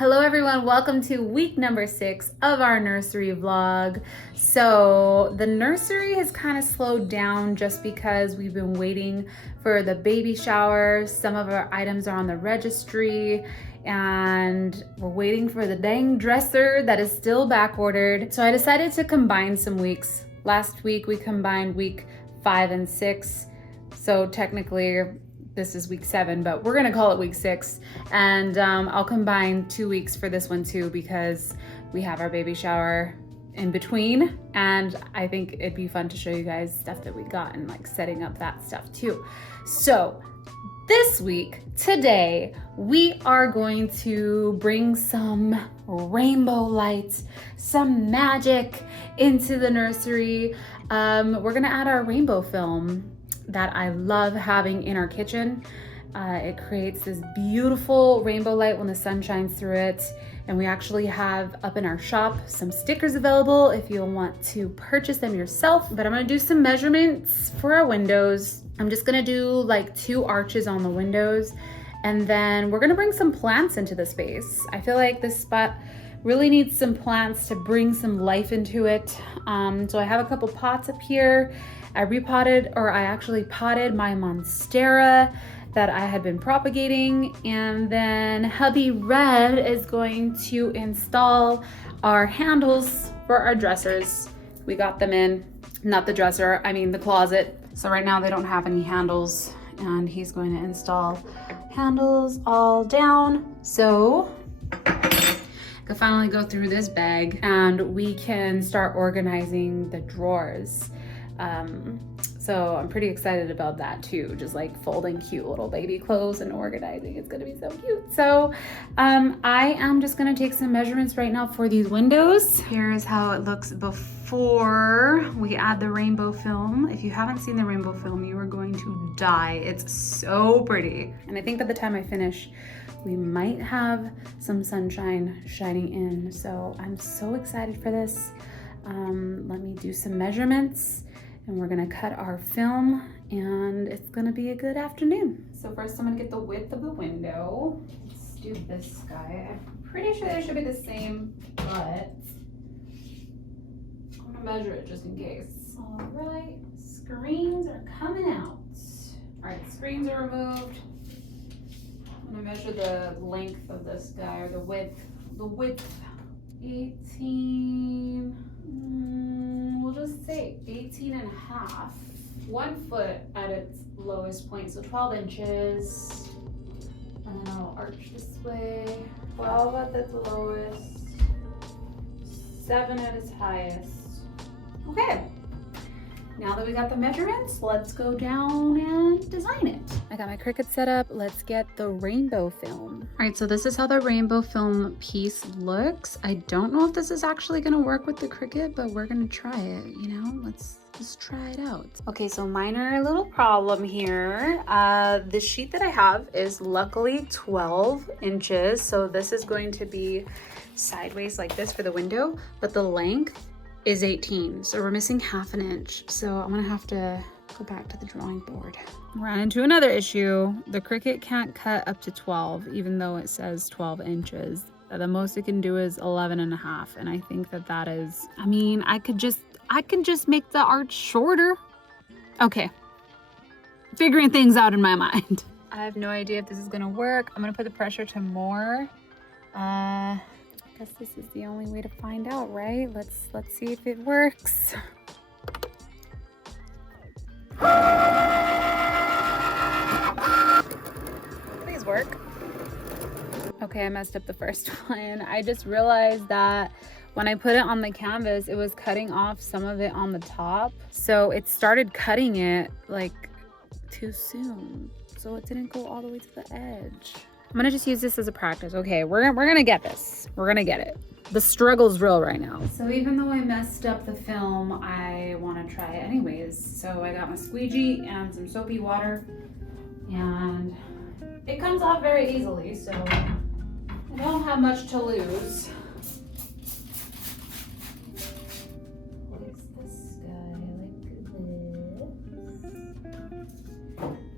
Hello everyone, welcome to week number 6 of our nursery vlog. So the nursery has kind of slowed down just because we've been waiting for the baby shower. Some of our items are on the registry and we're waiting for the dang dresser that is still back ordered. So I decided to combine some weeks. Last week we combined week 5 and 6. So technically this is week 7, but we're gonna call it week 6. And I'll combine 2 weeks for this one too because we have our baby shower in between. And I think it'd be fun to show you guys stuff that we got and like setting up that stuff too. So this week, today, we are going to bring some rainbow lights, some magic into the nursery. We're gonna add our rainbow film that I love having in our kitchen. It creates this beautiful rainbow light when the sun shines through it. And we actually have up in our shop some stickers available if you'll want to purchase them yourself. But I'm gonna do some measurements for our windows. I'm just gonna do like 2 arches on the windows. And then we're gonna bring some plants into the space. I feel like this spot really needs some plants to bring some life into it. So I have a couple pots up here. I actually potted my monstera that I had been propagating. And then hubby Red is going to install our handles for our dressers. We got them in, not the dresser, I mean the closet. So right now they don't have any handles and he's going to install handles all down. So I can finally go through this bag and we can start organizing the drawers. So I'm pretty excited about that too. Just like folding cute little baby clothes and organizing. It's gonna be so cute. So I am just gonna take some measurements right now for these windows. Here's how it looks before we add the rainbow film. If you haven't seen the rainbow film, you are going to die. It's so pretty. And I think by the time I finish, we might have some sunshine shining in. So I'm so excited for this. Let me do some measurements. And we're gonna cut our film and it's gonna be a good afternoon. So first I'm gonna get the width of the window. Let's do this guy. I'm pretty sure they should be the same, but I'm gonna measure it just in case. All right, screens are coming out. All right, screens are removed. I'm gonna measure the length of this guy, or the width. 18. We'll just say 18 and a half. 1 foot at its lowest point, so 12 inches. And then I'll arch this way. 12 at its lowest, 7 at its highest. Okay. Now that we got the measurements, let's go down and design it. I got my Cricut set up. Let's get the rainbow film. All right, so this is how the rainbow film piece looks. I don't know if this is actually gonna work with the Cricut, but we're gonna try it, you know? Let's just try it out. Okay, so minor little problem here. The sheet that I have is luckily 12 inches. So this is going to be sideways like this for the window, but the length is 18, so we're missing half an inch. So I'm gonna have to go back to the drawing board. Ran into another issue. The Cricut can't cut up to 12, even though it says 12 inches. The most it can do is 11 and a half. And I think that is, I mean, I can just make the arch shorter. Okay, figuring things out in my mind. I have no idea if this is gonna work. I'm gonna put the pressure to more. I guess this is the only way to find out, right? Let's see if it works. Please work. Okay, I messed up the first one. I just realized that when I put it on the canvas, it was cutting off some of it on the top. So it started cutting it like too soon. So it didn't go all the way to the edge. I'm gonna just use this as a practice. Okay, we're gonna get this. We're gonna get it. The struggle's real right now. So even though I messed up the film, I wanna try it anyways. So I got my squeegee and some soapy water and it comes off very easily, so I don't have much to lose. Place this guy like this.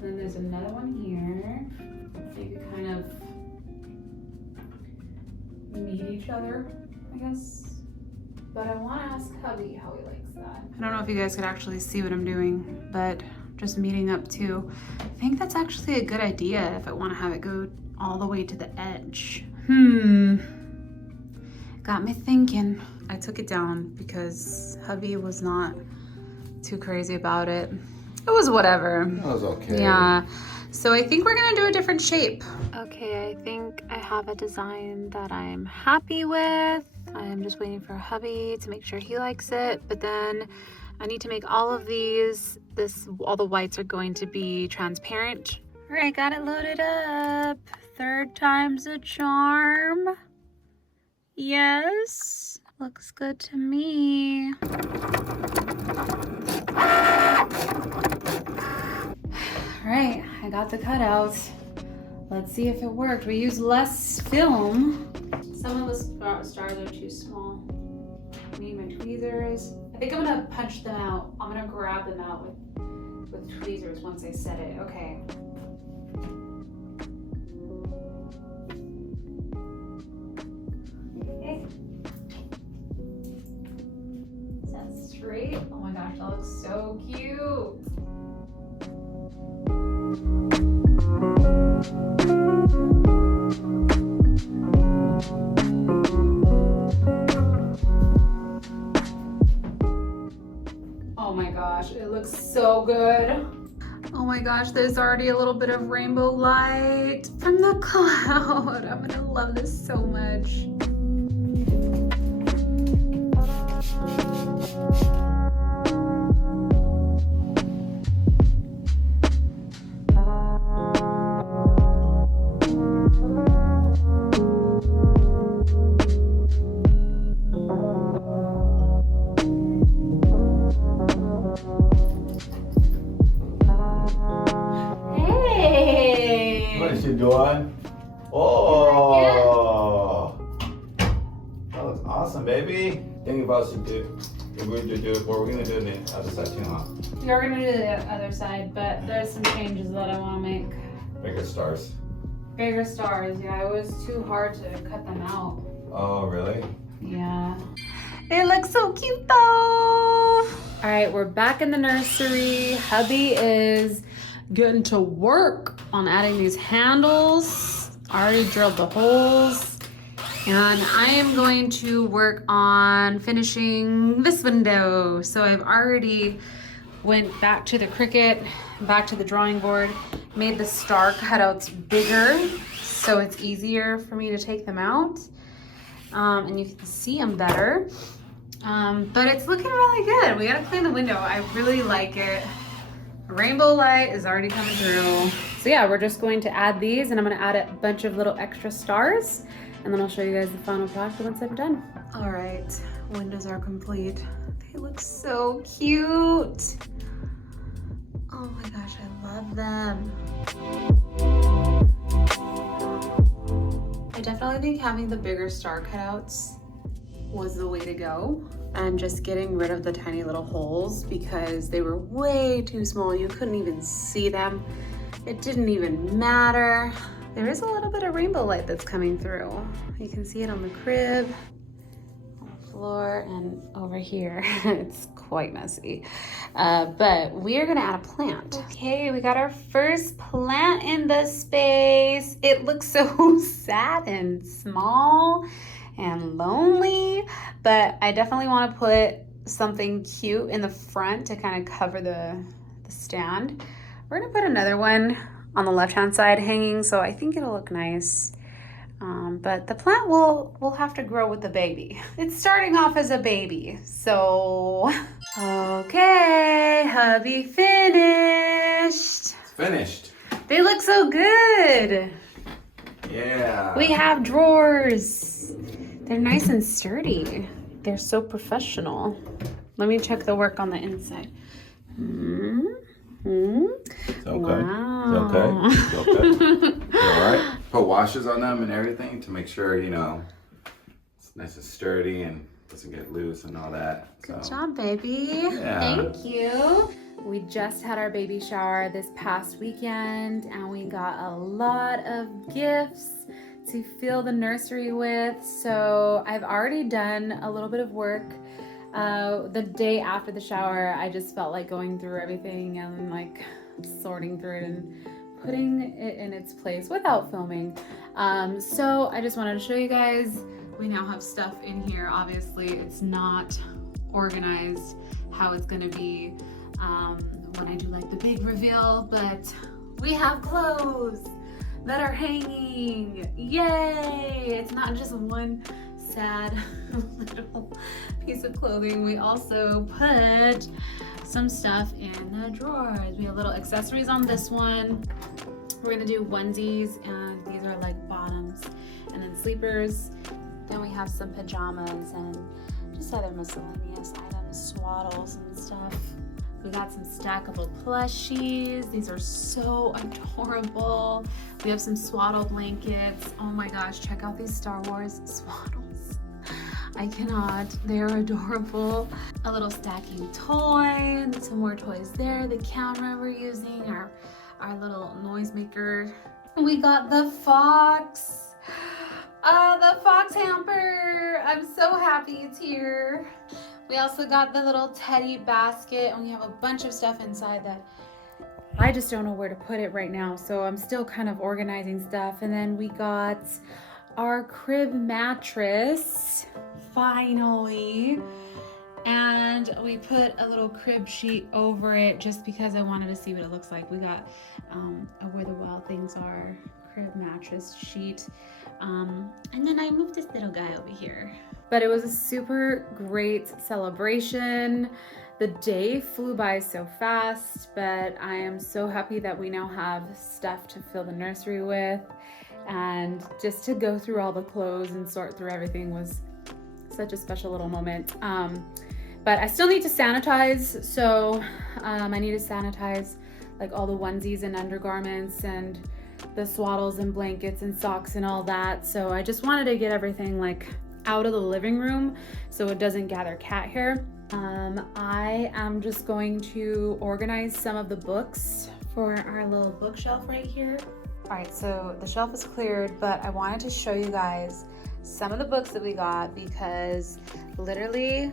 Then there's another one here. You could kind of meet each other, I guess. But I want to ask hubby how he likes that. I don't know if you guys could actually see what I'm doing, but just meeting up too. I think that's actually a good idea if I want to have it go all the way to the edge. Got me thinking. I took it down because hubby was not too crazy about it. It was whatever. It was okay. Yeah. So I think we're gonna do a different shape. Okay, I think I have a design that I'm happy with. I'm just waiting for hubby to make sure he likes it, but then I need to make all of these, all the whites are going to be transparent. All right, got it loaded up. Third time's a charm. Yes, looks good to me. All right, I got the cutout. Let's see if it worked. We used less film. Some of the stars are too small. I need my tweezers. I think I'm gonna punch them out. I'm gonna grab them out with tweezers once I set it. Okay. Okay. That's straight. Oh my gosh, that looks so cute. Oh my gosh, it looks so good. Oh my gosh, there's already a little bit of rainbow light from the cloud. I'm gonna love this so much. Doing? Oh, that looks awesome, baby. Think about us to do. We're going to do it. What we're going to do on the other side too, huh? We are going to do the other side, but there's some changes that I want to make. Bigger stars. Bigger stars, yeah. It was too hard to cut them out. Oh, really? Yeah. It looks so cute though. All right, we're back in the nursery. Hubby is getting to work on adding these handles. Already drilled the holes. And I am going to work on finishing this window. So I've already went back to the Cricut, back to the drawing board, made the star cutouts bigger so it's easier for me to take them out. And you can see them better. But it's looking really good. We gotta clean the window. I really like it. Rainbow light is already coming through. So yeah, we're just going to add these and I'm gonna add a bunch of little extra stars and then I'll show you guys the final product once I'm done. All right, windows are complete. They look so cute. Oh my gosh, I love them. I definitely think having the bigger star cutouts was the way to go. I'm just getting rid of the tiny little holes because they were way too small. You couldn't even see them. It didn't even matter. There is a little bit of rainbow light that's coming through. You can see it on the crib, on the floor, and over here. It's quite messy. But we are gonna add a plant. Okay, we got our first plant in the space. It looks so sad and small and lonely, but I definitely want to put something cute in the front to kind of cover the stand. We're gonna put another one on the left-hand side hanging, so I think it'll look nice. But the plant will have to grow with the baby. It's starting off as a baby, so okay, hubby finished. It's finished. They look so good. Yeah. We have drawers. They're nice and sturdy. They're so professional. Let me check the work on the inside. It's okay. Wow. It's okay. It's okay. All right. Put washes on them and everything to make sure, you know, it's nice and sturdy and doesn't get loose and all that. Good job, baby. Yeah. Thank you. We just had our baby shower this past weekend and we got a lot of gifts to fill the nursery with. So I've already done a little bit of work. The day after the shower, I just felt like going through everything and like sorting through it and putting it in its place without filming. So I just wanted to show you guys. We now have stuff in here. Obviously, it's not organized how it's gonna be when I do like the big reveal, but we have clothes that are hanging. Yay! It's not just one sad little piece of clothing. We also put some stuff in the drawers. We have little accessories on this one. We're gonna do onesies, and these are like bottoms, and then sleepers. Then we have some pajamas and just other miscellaneous items, swaddles and stuff. We got some stackable plushies. These are so adorable. We have some swaddle blankets. Oh my gosh, check out these Star Wars swaddles. I cannot, they're adorable. A little stacking toy, and some more toys there. The camera we're using, our little noisemaker. We got the fox. The fox hamper. I'm so happy it's here. We also got the little teddy basket, and we have a bunch of stuff inside that I just don't know where to put it right now. So I'm still kind of organizing stuff. And then we got our crib mattress, finally. And we put a little crib sheet over it just because I wanted to see what it looks like. We got a Where the Wild Things Are crib mattress sheet. And then I moved this little guy over here. But it was a super great celebration. The day flew by so fast, but I am so happy that we now have stuff to fill the nursery with. And just to go through all the clothes and sort through everything was such a special little moment. But I still need to sanitize, so I need to sanitize like all the onesies and undergarments and the swaddles and blankets and socks and all that. So I just wanted to get everything like out of the living room so it doesn't gather cat hair. I am just going to organize some of the books for our little bookshelf right here. All right, so the shelf is cleared, but I wanted to show you guys some of the books that we got because literally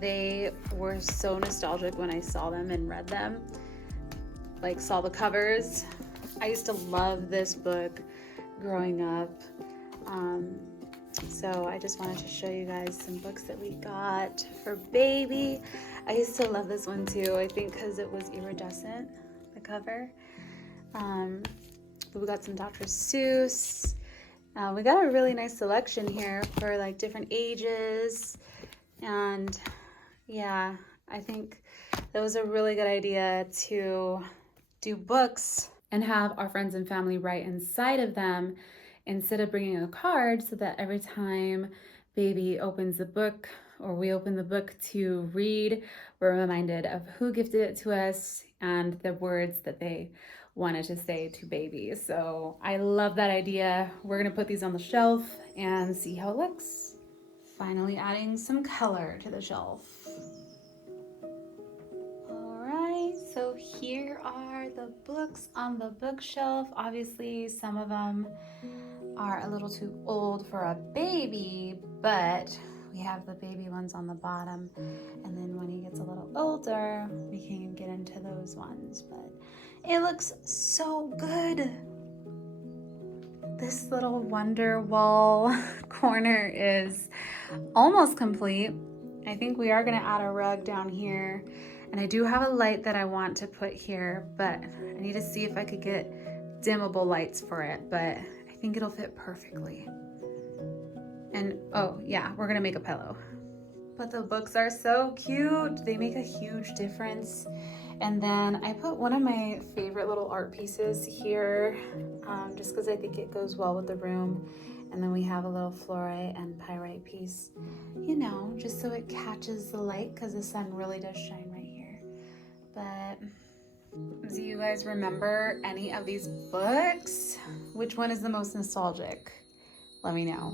they were so nostalgic when I saw them and read them, like saw the covers. I used to love this book growing up. So I just wanted to show you guys some books that we got for baby. I used to love this one too, I think because it was iridescent, the cover. But we got some Dr. Seuss. We got a really nice selection here for like different ages. And yeah, I think that was a really good idea to do books and have our friends and family write inside of them instead of bringing a card, so that every time baby opens the book or we open the book to read, we're reminded of who gifted it to us and the words that they wanted to say to baby. So I love that idea. We're gonna put these on the shelf and see how it looks. Finally adding some color to the shelf. So here are the books on the bookshelf. Obviously, some of them are a little too old for a baby, but we have the baby ones on the bottom. And then when he gets a little older, we can get into those ones. But it looks so good. This little wonder wall corner is almost complete. I think we are gonna add a rug down here. And I do have a light that I want to put here, but I need to see if I could get dimmable lights for it, but I think it'll fit perfectly. And oh yeah, we're gonna make a pillow. But the books are so cute. They make a huge difference. And then I put one of my favorite little art pieces here, just because I think it goes well with the room. And then we have a little fluorite and pyrite piece, you know, just so it catches the light because the sun really does shine right here. But do you guys remember any of these books? Which one is the most nostalgic? Let me know.